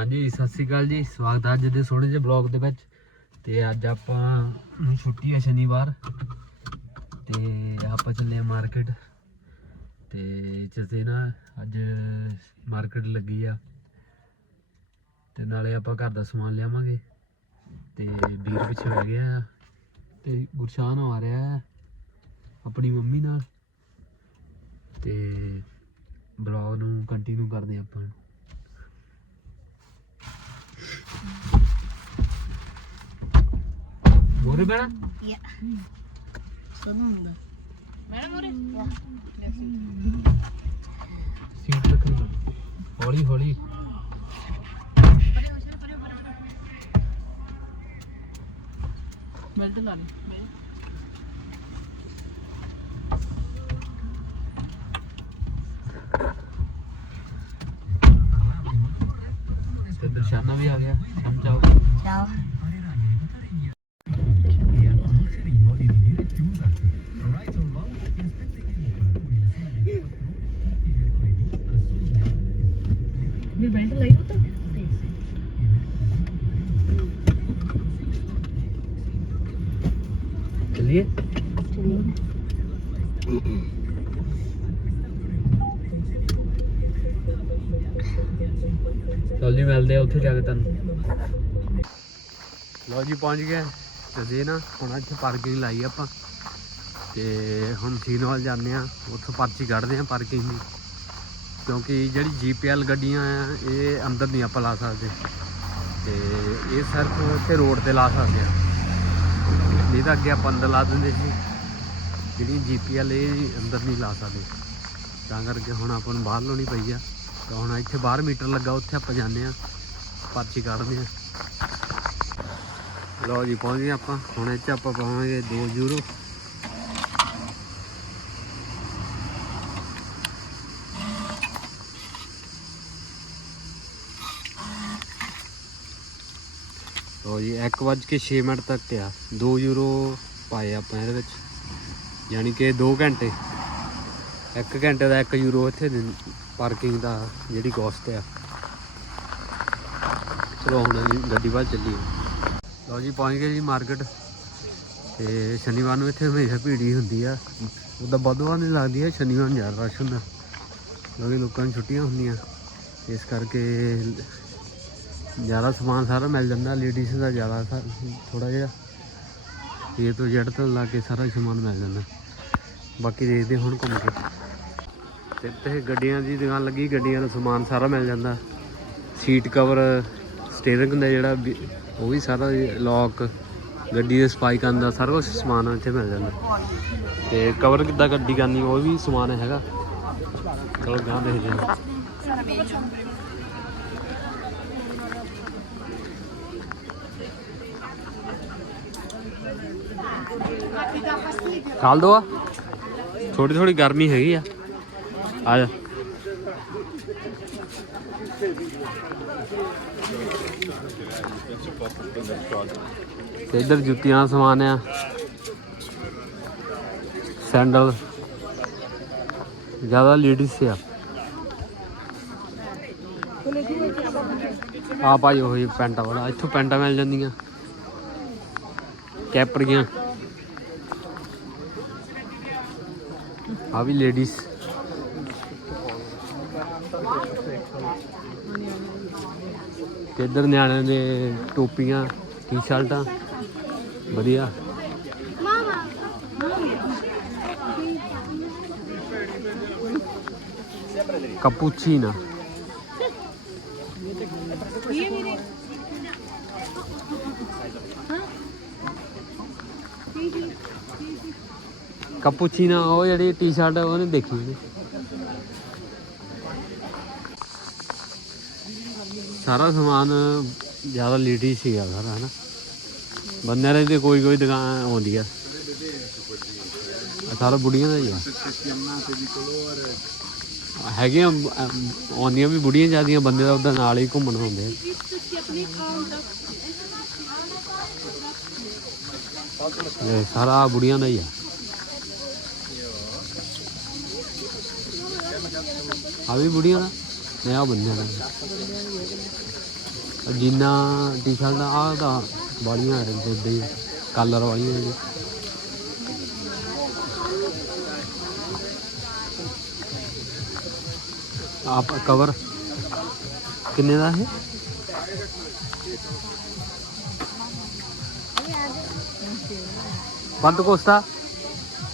ਹਾਂਜੀ, ਸਤਿ ਸ਼੍ਰੀ ਅਕਾਲ ਜੀ। ਸਵਾਗਤ ਹੈ ਅੱਜ ਦੇ ਸੋਹਣੇ ਜਿਹੇ ਬਲੌਗ ਦੇ ਵਿੱਚ। ਤੇ ਅੱਜ ਆਪਾਂ ਨੂੰ ਛੁੱਟੀ ਹੈ ਸ਼ਨੀਵਾਰ। ਤੇ ਆਪਾਂ ਚੱਲੇ ਆ ਮਾਰਕੀਟ ਤੇ ਜਿੱਥੇ ਨਾ, ਅੱਜ ਮਾਰਕੀਟ ਲੱਗੀ ਆ। ਤੇ ਨਾਲੇ ਆਪਾਂ ਘਰ ਦਾ ਸਮਾਨ ਲਿਆਵਾਂਗੇ। ਤੇ ਵੀਰ ਪਿੱਛੇ ਬਹਿ ਗਿਆ। ਆ ਤੇ ਗੁਰਸ਼ਾਨ ਆ ਰਿਹਾ ਹੈ, ਆਪਣੀ ਮੰਮੀ ਨਾਲ। ਤੇ ਬਲੌਗ ਨੂੰ ਕੰਟੀਨਿਊ ਕਰਦੇ ਹਾਂ ਆਪਾਂ। ਮੋਰੇ ਬਣਾ Ja. Spannende. ਸੀਟ ਰੱਖਣੀ ਪੈਣੀ Weer bent alleen op ਚਲਿਏ। ਚਲ ਜੀ ਮਿਲਦੇ ਆ, ਉੱਥੇ ਜਾ ਕੇ ਤੁਹਾਨੂੰ। ਲਓ ਜੀ, ਪਹੁੰਚ ਗਏ। ਤੇ ਨਾ, ਹੁਣ ਇੱਥੇ ਪਾਰਕਿੰਗ ਲਾਈ ਆਪਾਂ। ਤੇ ਹੁਣ ਸੀਨਵਾਲ ਜਾਂਦੇ ਆ, ਉੱਥੋਂ ਪਰਚੀ ਕੱਢਦੇ ਆ ਪਾਰਕਿੰਗ ਦੀ। ਕਿਉਂਕਿ ਜਿਹੜੀ ਜੀਪੀਐਲ ਗੱਡੀਆਂ ਆ, ਇਹ ਅੰਦਰ ਨਹੀਂ ਆਪਾਂ ਲਾ ਸਕਦੇ। ਤੇ ਇਹ ਸਿਰਫ ਇੱਥੇ ਰੋਡ ਤੇ ਲਾ ਸਕਦੇ ਆ। ਨਹੀਂ ਤਾਂ ਅੱਗੇ ਆਪਾਂ ਅੰਦਰ ਲਾ ਦਿੰਦੇ ਸੀ। ਜਿਹੜੀ ਜੀਪੀਐਲ ਇਹ ਅੰਦਰ ਨਹੀਂ ਲਾ ਸਕਦੇ। ਤਾਂ ਕਰਕੇ ਹੁਣ ਆਪਾਂ ਨੂੰ ਬਾਹਰ ਲਾਉਣੀ ਪਈ ਆ। ਤਾਂ ਹੁਣ ਇੱਥੇ ਬਾਹਰ ਮੀਟਰ ਲੱਗਾ, ਉੱਥੇ ਆਪਾਂ ਜਾਂਦੇ ਆ। ਪਰਚੀ ਕੱਢਦੇ ਆ। ਲਓ ਜੀ, ਪਹੁੰਚ ਗਏ ਆਪਾਂ। ਹੁਣ ਇੱਥੇ ਆਪਾਂ ਪਾਵਾਂਗੇ 2 ਯੂਰੋ ਲਓ ਜੀ 1:06 ਮਿੰਟ ਤੱਕ ਆ। 2 ਯੂਰੋ ਪਾਏ ਆਪਾਂ ਇਹਦੇ ਵਿੱਚ। ਯਾਨੀ ਕਿ 2 ਘੰਟੇ। 1 ਘੰਟੇ ਦਾ 1 ਯੂਰੋ ਇੱਥੇ ਪਾਰਕਿੰਗ ਦਾ ਜਿਹੜੀ ਕੋਸਟ ਆ। ਚਲੋ ਹੁਣ ਗੱਡੀ ਵੱਲ ਚੱਲੀ ਲਓ ਜੀ, ਪਹੁੰਚ ਗਏ ਜੀ ਮਾਰਕੀਟ। ਤੇ ਸ਼ਨੀਵਾਰ ਨੂੰ ਇੱਥੇ ਹਮੇਸ਼ਾ ਭੀੜ ਹੀ ਹੁੰਦੀ ਆ। ਉਹਦਾ ਬੁੱਧਵਾਰ ਨਹੀਂ ਲੱਗਦੀ ਹੈ ਸ਼ਨੀਵਾਰ ਨੂੰ ਜ਼ਿਆਦਾ ਰਸ਼ ਹੁੰਦਾ। ਕਿਉਂਕਿ ਲੋਕਾਂ ਨੂੰ ਛੁੱਟੀਆਂ ਹੁੰਦੀਆਂ। ਇਸ ਕਰਕੇ ਜ਼ਿਆਦਾ ਸਮਾਨ ਸਾਰਾ ਮਿਲ ਜਾਂਦਾ ਲੇਡੀਜ਼ ਦਾ ਜ਼ਿਆਦਾ ਥੋੜਾ ਜਿਹਾ। ਇਹ ਤੋਂ ਜੜ ਤੋਂ ਲਾ ਕੇ ਸਾਰਾ ਸਮਾਨ ਮਿਲ ਜਾਂਦਾ। ਬਾਕੀ ਦੇਖਦੇ ਹੁਣ ਘੁੰਮ ਕੇ। ਤੇ ਇੱਥੇ ਗੱਡੀਆਂ ਦੀ ਦੁਕਾਨ ਲੱਗੀ, ਗੱਡੀਆਂ ਦਾ ਸਮਾਨ ਸਾਰਾ ਮਿਲ ਜਾਂਦਾ। ਸੀਟ ਕਵਰ ਸਟੀਅਰਿੰਗ ਦਾ ਜਿਹੜਾ ਵੀ- ਉਹ ਵੀ ਸਾਰਾ ਲੌਕ ਗੱਡੀ ਦੇ ਸਫ਼ਾਈ ਦਾ ਸਾਰਾ ਕੁਝ ਸਮਾਨ ਇੱਥੇ ਮਿਲ ਜਾਂਦਾ। ਤੇ ਕਵਰ ਕਿੱਦਾਂ ਗੱਡੀ ਕਰਨੀ, ਉਹ ਵੀ ਸਮਾਨ ਹੈਗਾ। ਚਲੋ ਗਾਂ ਦੇਖਦੇ ਹਾਂ। ਖਾਲ ਦੋ ਆ। ਥੋੜੀ ਥੋੜੀ ਗਰਮੀ ਹੈਗੀ ਆ। ਆ ਜਾ। ਤੇ ਇੱਧਰ ਜੁੱਤੀਆਂ ਦਾ ਸਮਾਨ ਆ। ਸੈਂਡਲ। ਜ਼ਿਆਦਾ ਲੇਡੀਜ਼ ਆ। ਆ ਭਾਈ ਉਹੀ ਪੈਂਟਾਂ ਵਾਲਾ ਇੱਥੋਂ ਪੈਂਟਾਂ ਮਿਲ ਜਾਂਦੀਆਂ। ਕੈਪਰੀਆਂ। ਆ ਵੀ ਲੇਡੀਜ਼ ਤੇ ਇੱਧਰ ਨਿਆਣਿਆਂ ਦੇ ਟੋਪੀਆਂ ਟੀ-ਸ਼ਰਟਾਂ ਵਧੀਆ। ਕਪੂਚੀਨਾ। ਕਪੂਚੀ ਨਾ ਉਹ ਜਿਹੜੀ ਟੀ-ਸ਼ਰਟ ਉਹਨੇ ਦੇਖੀ ਉਹਨੇ ਸਾਰਾ ਸਮਾਨ ਜ਼ਿਆਦਾ ਲੇਡੀ ਸੀਗਾ ਸਾਰਾ, ਹਨਾ? ਬੰਦਿਆਂ ਦੇ ਕੋਈ ਕੋਈ ਦੁਕਾਨ ਆਉਂਦੀ ਆ। ਸਾਰਾ ਬੁੜੀਆਂ ਦਾ ਹੀ ਆ। ਹੈਗੀਆਂ ਆਉਂਦੀਆਂ ਵੀ ਬੁੜੀਆਂ ਜਾਂਦੀਆਂ ਬੰਦੇ ਦਾ ਉਹਦਾ ਨਾਲ ਹੀ ਘੁੰਮਣ ਹੁੰਦੇ ਆ। ਸਾਰਾ ਬੁੜੀਆਂ ਦਾ ਹੀ ਆ। ਆ ਵੀ ਬੁੜੀਆਂ ਦਾ? ਨਹੀਂ ਆ ਬੰਦਿਆਂ ਦਾ ਜੀਨਾ ਟੀ-ਸ਼ਰਟ ਆ ਤਾਂ ਵਾਲੀਆਂ ਦੁੱਦੇ ਕਲਰ ਵਾਲੀਆਂ ਜੀ। ਆਪ ਕਵਰ ਕਿੰਨੇ ਦਾ ਹੈ quanto costa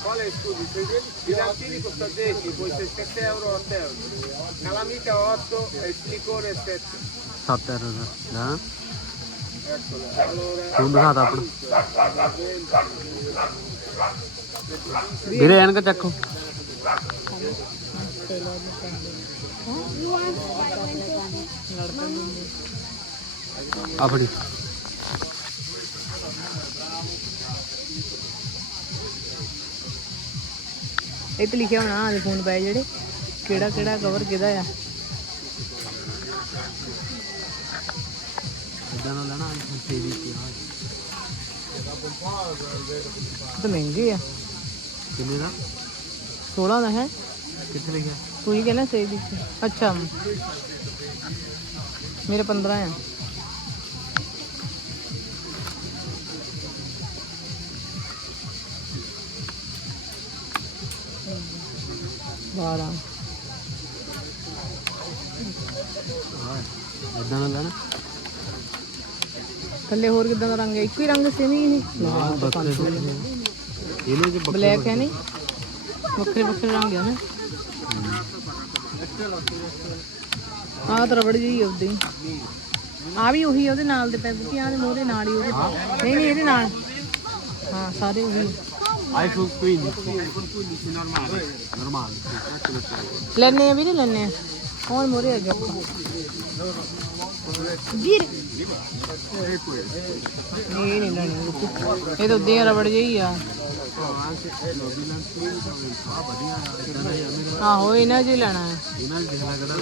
Quale scusi? Se I lantini costa 10, poi se 7 euro 8 euro. Calamita 8 e il silicone 7. 7 euro ਦਾ ਨਾ Eccolo. Allora, ਤੂੰ ਦਿਖਾ ਤਾ ਆਪਣਾ ਵੀਰੇ ਐਨਕ ਚੱਕੋ ਆਪਣੀ ਇਹ ਤੇ ਲਿਖਿਆ ਹੋਣਾ ਆਦੇ ਫੋਨ ਪਏ ਜਿਹੜੇ। ਕਿਹੜਾ ਕਿਹੜਾ ਕਵਰ ਕਿਹਦਾ ਆ? ਇਦਾਂ ਦਾ ਲੈਣਾ ਤੇ ਵੀ ਇਹ ਤਾਂ ਮਹਿੰਗੇ ਆ। ਕਿੰਨੇ ਦਾ? 16 ਦਾ ਹੈ। ਕਿੱਥੇ ਲਿਖਿਆ? ਤੂੰ ਹੀ ਕਹਿੰਦਾ ਸਹੀ ਦੀ ਅੱਛਾ। ਮੇਰੇ 15 ਆ। ਬਾਰਾਂ ਇਦਾਂ ਦਾ ਲੈਣਾ। ਥੱਲੇ ਹੋਰ ਕਿਦਾਂ ਦਾ ਰੰਗ ਹੈ? ਇੱਕੋ ਹੀ ਰੰਗ ਸੇਮ ਹੀ ਇਹ ਇਹਨੇ ਬੱਕਰੇ ਬਲੈਕ ਹੈ ਨਹੀਂ? ਵੱਖਰੇ ਵੱਖਰੇ ਰੰਗ ਹੈ ਨਾ। ਆਹ ਤਾਂ ਰਬੜ ਜਿਹੀ ਉਹਦੇ। ਆ ਵੀ ਉਹੀ ਆ ਉਹਦੇ ਨਾਲ ਦੇ ਪੈਪ ਕਿ ਆਹ ਦੇ ਮੋਹਰੇ ਨਾਲ ਹੀ ਉਹਦੇ। ਨਹੀਂ ਨਹੀਂ ਇਹਦੇ ਨਾਲ। ਹਾਂ ਸਾਰੇ ਉਹੀ iPhone 15 normale normale ਲੈਣੇ ਆ ਵੀਰੇ ਲੈਣੇ ਆ। ਕੌਣ ਮੋਹਰੇ ਆ ਗਿਆ ਵੀਰ। ਨਹੀਂ ਨਹੀਂ ਲੈਣੇ ਇਹ ਤਾਂ ਉੱਦੇ ਰਬੜ ਜਿਹੀ ਆ। ਆਹੋ ਇਹਨਾਂ ਜੀ ਲੈਣਾ ਹੈ। ਇਹਨਾਂ ਨੇ ਦੇਖਣਾ ਕਿਹੜਾ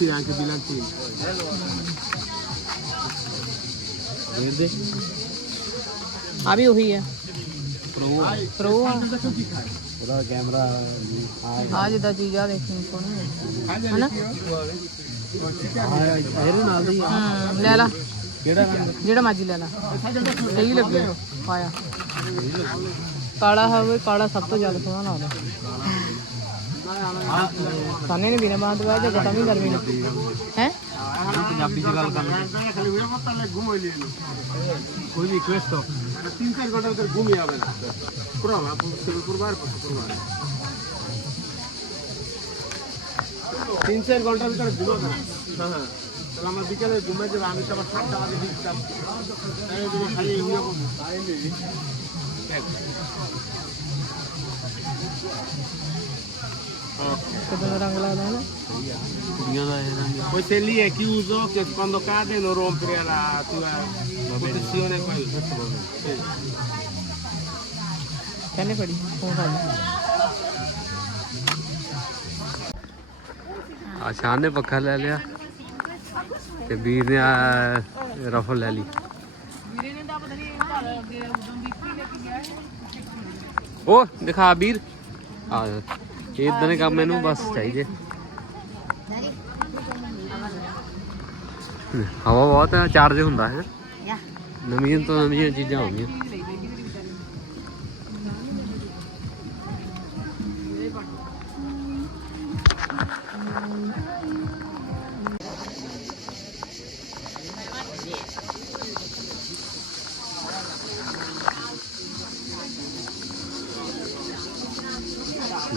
sì, anche bilantini. ਦੇਖ ਦੇ ਆ ਵੀ ਉਹੀ ਹੈ। ਪ੍ਰੋ ਪ੍ਰੋ ਆ। ਉਹਦਾ ਕੈਮਰਾ ਆ ਜਿੱਦਾਂ ਚੀਜ਼ ਆ ਦੇਖਣੀ ਸੋਹਣੀ ਹੈ ਹਨਾ? ਆ ਇਹਦੇ ਨਾਲ ਦਾ ਹੀ ਆ ਲੈ ਲਾ। ਕਿਹੜਾ ਰੰਗ? ਜਿਹੜਾ ਮਰਜ਼ੀ ਲੈ ਲਾ। ਸਹੀ ਲੱਗੇ। ਪਾਇਆ ਕਾਲਾ ਹੋਵੇ ਕਾਲਾ ਸਭ ਤੋਂ ਜ਼ਿਆਦਾ ਸੋਹਣਾ ਲੱਗਦਾ। ਸਾਨੇ ਨੇ ਬਿਨਾ ਬਾਤ ਬਾਅਦ ਚ ਖਤਮ ਹੀ ਕਰ ਵੀ ਹੈ ਪੰਜਾਬੀ ਚ ਗੱਲ ਕਰਨੀ ਕੋਈ ਰਿਕੁਐਸਟ ਹੋ ਤਿੰਨ ਚਾਰ ਘੰਟਾ ਤੱਕ ਘੁੰਮੀ ਆਵੇ ਪ੍ਰੋਬ ਆਪ ਸੁਪਰਵਾਰ ਸੁਪਰਵਾਰ তিন চার ঘণ্টার ভিতরে ঘুমাবো হ্যাঁ হ্যাঁ তাহলে আমার বিকেলে ঘুমে যাবে আমি তো আবার সাতটা আগে দিচ্ছিলাম খালি এরকম তাই ਕਿਦਾਂ ਰੰਗ ਲੱਗਦਾ ਹੈ ਕੁੜੀਆਂ ਦਾ ਇਹ ਰੰਗ। Questo lì è chiuso che quando cade non rompere la tua protezione qua. Sì. ਕਹਿੰਦੇ ਫੜੀ ਫੋਨ ਕਰ ਲੈ ਆਸ਼ਾਨ ਨੇ ਪੱਖਾ ਲੈ ਲਿਆ ਤੇ ਵੀਰ ਨੇ ਆਹ ਰਫਲ ਲੈ ਲਈ। ਵੀਰੇ ਨੇ ਤਾਂ ਪਤਾ ਨਹੀਂ ਘਰ ਅੱਗੇ ਉਦੋਂ ਵੀ ਕੀ ਲੈ ਕੇ ਗਿਆ ਹੈ ਉਹ ਦਿਖਾ ਵੀਰ। ਆ ਇਦਾਂ ਦੇ ਕੰਮ ਇਹਨੂੰ ਬਸ ਚਾਹੀਦੇ। ਹਵਾ ਬਹੁਤ ਹੈ ਚਾਰਜ ਹੁੰਦਾ ਹੈ। ਨਵੀਆਂ ਤੋਂ ਨਵੀਆਂ ਚੀਜ਼ਾਂ ਆਉਂਦੀਆਂ।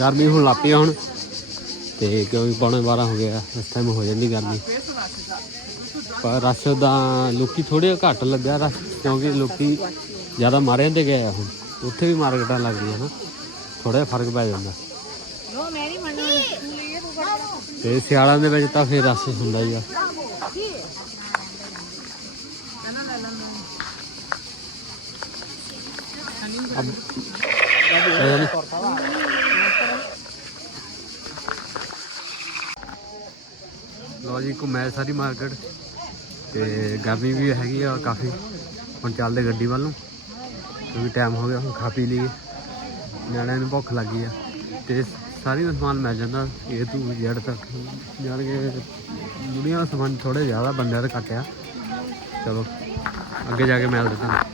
ਗਰਮੀ ਹੁਣ ਲੱਗ ਪਈ ਆ ਹੁਣ। ਤੇ ਕਿਉਂਕਿ ਪੌਣੇ 12 ਹੋ ਗਿਆ ਇਸ ਟਾਈਮ ਹੋ ਜਾਂਦੀ ਗਰਮੀ। ਪਰ ਰਸ਼ ਦਾ ਲੋਕੀ ਥੋੜੇ ਘੱਟ ਲੱਗਿਆ ਰਸ਼ ਕਿਉਂਕਿ ਲੋਕੀ ਜ਼ਿਆਦਾ ਮਾਰਿਆਂ ਤੇ ਗਏ ਆ ਹੁਣ। ਉੱਥੇ ਵੀ ਮਾਰਕੀਟਾਂ ਲੱਗਦੀਆਂ ਨਾ ਥੋੜਾ ਫ਼ਰਕ ਪੈ ਜਾਂਦਾ। ਤੇ ਸਿਆਲਾਂ ਦੇ ਵਿੱਚ ਤਾਂ ਫਿਰ ਰਸ਼ ਹੁੰਦਾ ਹੀ ਆ। ਅਬ ਇਹ ਲਓ ਜੀ ਘੁੰਮਿਆ ਸਾਰੀ ਮਾਰਕੀਟ ਤੇ ਗਰਮੀ ਵੀ ਹੈਗੀ ਆ ਕਾਫੀ। ਹੁਣ ਚੱਲਦੇ ਗੱਡੀ ਵੱਲ ਨੂੰ, ਕਿਉਂਕਿ ਟਾਈਮ ਹੋ ਗਿਆ, ਹੁਣ ਖਾ ਪੀ ਲਈਏ। ਨਿਆਣਿਆਂ ਨੂੰ ਭੁੱਖ ਲੱਗੀ ਆ। ਤੇ ਸਾਰੀ ਸਮਾਨ ਮਿਲ ਜਾਂਦਾ ਇਹ ਤੋਂ Z ਤੱਕ। ਜਾਣ ਕੇ ਦੁਨੀਆ ਦਾ ਸਮਾਨ ਥੋੜੇ ਜ਼ਿਆਦਾ, ਬੰਦਿਆਂ ਦਾ ਘੱਟ ਆ। ਚਲੋ, ਅੱਗੇ ਜਾ ਕੇ ਮਿਲਦੇ ਤੁਹਾਨੂੰ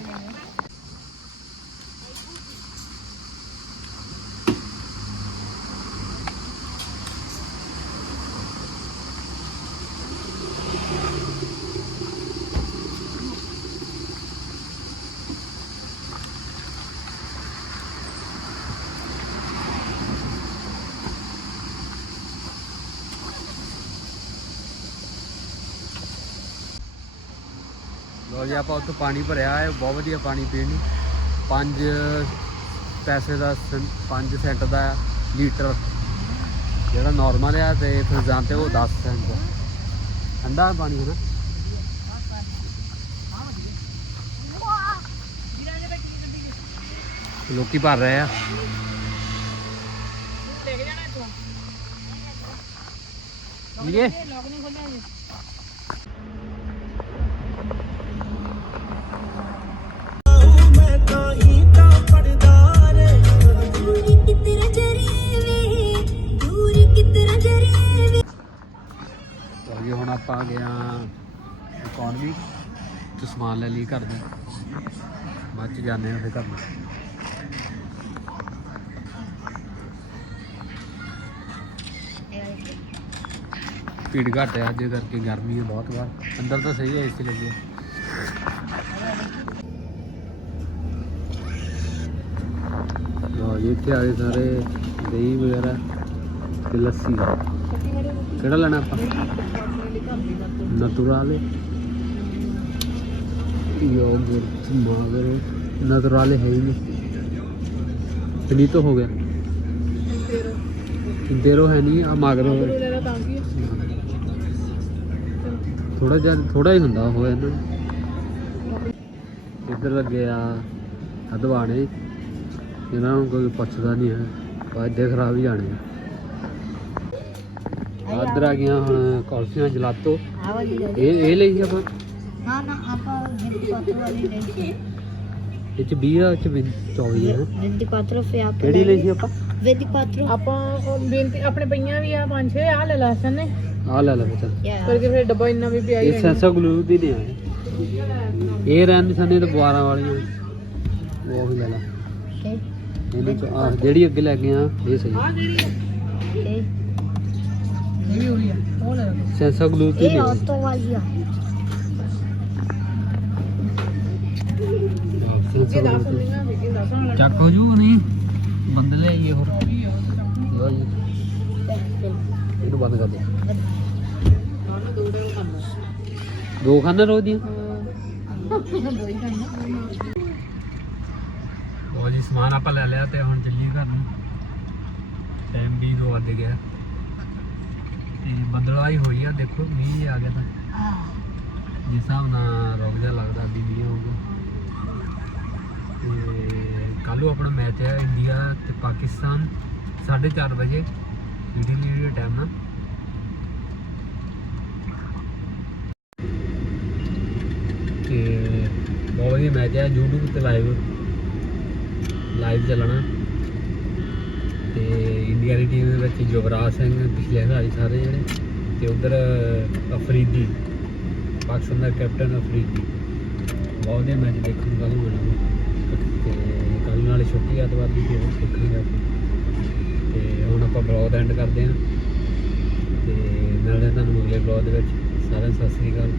ਜੀ ਆਪਾਂ ਉੱਥੇ ਪਾਣੀ ਭਰਿਆ ਹੈ ਬਹੁਤ ਵਧੀਆ ਪਾਣੀ ਪੀਣ ਨੂੰ। 5 ਪੈਸੇ ਦਾ 5 ਸੈਂਟ ਦਾ ਲੀਟਰ ਜਿਹੜਾ ਨਾਰਮਲ ਆ ਤੇ ਫਿਜ਼ਾਂ ਤੇ ਉਹ 10 ਸੈਂਟ। ਦਾ ਠੰਡਾ ਪਾਣੀ ਹੈ ਨਾ ਲੋਕੀ ਭਰ ਰਹੇ ਆ। ਲੈ ਕੇ ਜਾਣਾ ਇੱਥੋਂ। ਇਹ ਲੋਕ ਨਹੀਂ ਖੋਲਿਆ ਜੀ ਆਪਾਂ ਆ ਗਏ ਆ ਇਕਨੋਮੀ ਤੇ ਸਮਾਨ ਲੈ ਲਈ ਘਰ ਦਾ। ਬਾਅਦ ਚ ਜਾਂਦੇ ਆ ਫਿਰ ਘਰ ਨੂੰ। ਭੀੜ ਘੱਟ ਹੈ ਅੱਜ ਕਰਕੇ ਗਰਮੀ ਹੈ ਬਹੁਤ ਵਾਰ। ਅੰਦਰ ਤਾਂ ਸਹੀ ਹੈ ਏਸੀ ਲੱਗੇ ਲੋ ਇੱਥੇ ਆ ਗਏ ਸਾਰੇ ਦਹੀਂ ਵਗੈਰਾ ਤੇ ਲੱਸੀ। ਕਿਹੜਾ ਲੈਣਾ ਆਪਾਂ? ਨਤੁਰਾਲੇ ਯੋਗਰਟ ਮਾਗਰ ਨਤੁਰਾਲੇ ਹੈ ਹੀ ਨਹੀਂ ਫਿਨੀਤੋ ਹੋ ਗਿਆ ਦੇਰੋ ਹੈ ਨਹੀਂ ਆ ਮਾਗਰ ਤਾਂ ਥੋੜਾ ਜਿਹਾ ਥੋੜਾ ਹੀ ਹੁੰਦਾ ਹੋਇਆ ਇਹਨਾਂ ਨੂੰ ਇੱਧਰ ਲੱਗੇ ਆ ਹਦਵਾਣੇ ਇਹਨਾਂ ਨੂੰ ਕੋਈ ਪੁੱਛਦਾ ਨਹੀਂ ਹੈ ਵਾਜੇ ਖਰਾਬ ਹੀ ਜਾਣੇ ਆਦਰ ਆ ਗਿਆ ਹੁਣ ਕੌਲਫੀਆਂ ਜਲਾਤੋ। ਇਹ ਇਹ ਲਈ ਆਪਾਂ? ਨਾ ਨਾ ਆਪਾਂ ਹਿੰਦੀ ਪਾਤਰ ਵਾਲੀ ਲਈ ਇਹ ਚ 20 ਆ ਚ 24 ਆ। ਹਿੰਦੀ ਪਾਤਰ ਫੇ ਆਪ ਕਿਹੜੀ ਲਈ ਸੀ ਆਪਾਂ? ਵੇਦੀ ਪਾਤਰ। ਆਪਾਂ ਬੇਨਤੀ ਆਪਣੇ ਪਈਆਂ ਵੀ ਆ ਪੰਜ ਛੇ ਆ ਲੈ ਲਾ ਨੇ। ਆ ਲੈ ਲੈ ਬਚਾ ਪਰ ਜੇ ਫਿਰ ਡੱਬਾ ਇੰਨਾ ਵੀ ਪਿਆ ਇਹ ਸੈਂਸਾ ਗਲੂ ਦੀ ਨਹੀਂ ਆ ਇਹ ਰਹਿਣ ਸਨੇ ਤਾਂ 12 ਵਾਲੀਆਂ। ਉਹ ਵੀ ਲੈ ਲਾ। ਇਹਨੂੰ ਚ ਆ ਜਿਹੜੀ ਅੱਗੇ ਲੱਗੇ ਆ ਇਹ ਸਹੀ। ਆ ਜਿਹੜੀ ਇਹ ਗਲੂ ਤੇ ਇਹ ਚੱਕ ਹੋ ਜੂ ਨਹੀਂ? ਬੰਦ ਲੈ ਆਈਏ ਹੋਰ। ਇਹਨੂੰ ਬੰਦ ਕਰ ਦੇ। ਦੋ ਖਾਨਾ ਰੋਜ਼ ਦੀਆਂ? ਉਹ ਜੀ ਸਮਾਨ ਆਪਾਂ ਲੈ ਲਿਆ ਤੇ ਹੁਣ ਚੱਲੀ ਘਰ ਨੂੰ। ਟਾਈਮ ਵੀ 2 ਵਜੇ ਗਿਆ ਤੇ ਬੱਦਲਵਾਈ ਹੋਈ ਆ ਦੇਖੋ ਮੀਂਹ ਆ ਗਿਆ ਤਾਂ। ਜਿਸ ਹਿਸਾਬ ਨਾਲ ਰੁਕ ਜਾ ਲੱਗਦਾ ਵੀ ਮੀਂਹ ਆਊਗਾ ਤੇ ਕੱਲ੍ਹ ਨੂੰ ਆਪਣਾ ਮੈਚ ਹੈ ਇੰਡੀਆ ਤੇ ਪਾਕਿਸਤਾਨ 4:30 ਵਜੇ। ਇੰਡੀਅਨ ਟਾਈਮ ਨਾਲ। ਤੇ ਬਹੁਤ ਵਧੀਆ ਮੈਚ ਹੈ YouTube ਤੇ ਲਾਈਵ ਲਾਈਵ ਚੱਲਣਾ। ਤੇ ਇੰਡੀਆ ਦੀ ਟੀਮ ਦੇ ਵਿੱਚ ਯੁਵਰਾਜ ਸਿੰਘ, ਪਿਛਲੇ ਖਿਡਾਰੀ ਸਾਰੇ ਜਿਹੜੇ, ਤੇ ਉਧਰ ਅਫਰੀਦੀ, ਪਾਕਿਸਤਾਨ ਦਾ ਕੈਪਟਨ ਅਫਰੀਦੀ। ਬਹੁਤ ਵਧੀਆ ਮੈਚ ਦੇਖਣ ਨੂੰ ਕੱਲ੍ਹ ਨੂੰ ਤੇ ਕੱਲ੍ਹ ਨਾਲ ਛੁੱਟੀ ਐਤਵਾਰ ਦੀ ਫਿਰ ਦੇਖਾਂਗੇ ਤੇ ਹੁਣ ਆਪਾਂ ਬਲੌਗ ਐਂਡ ਕਰਦੇ ਹਾਂ। ਤੇ ਮਿਲਦੇ ਹਾਂ ਤੁਹਾਨੂੰ ਅਗਲੇ ਬਲੌਗ ਦੇ ਵਿੱਚ। ਸਾਰਿਆਂ ਨੂੰ ਸਤਿ ਸ੍ਰੀ ਅਕਾਲ।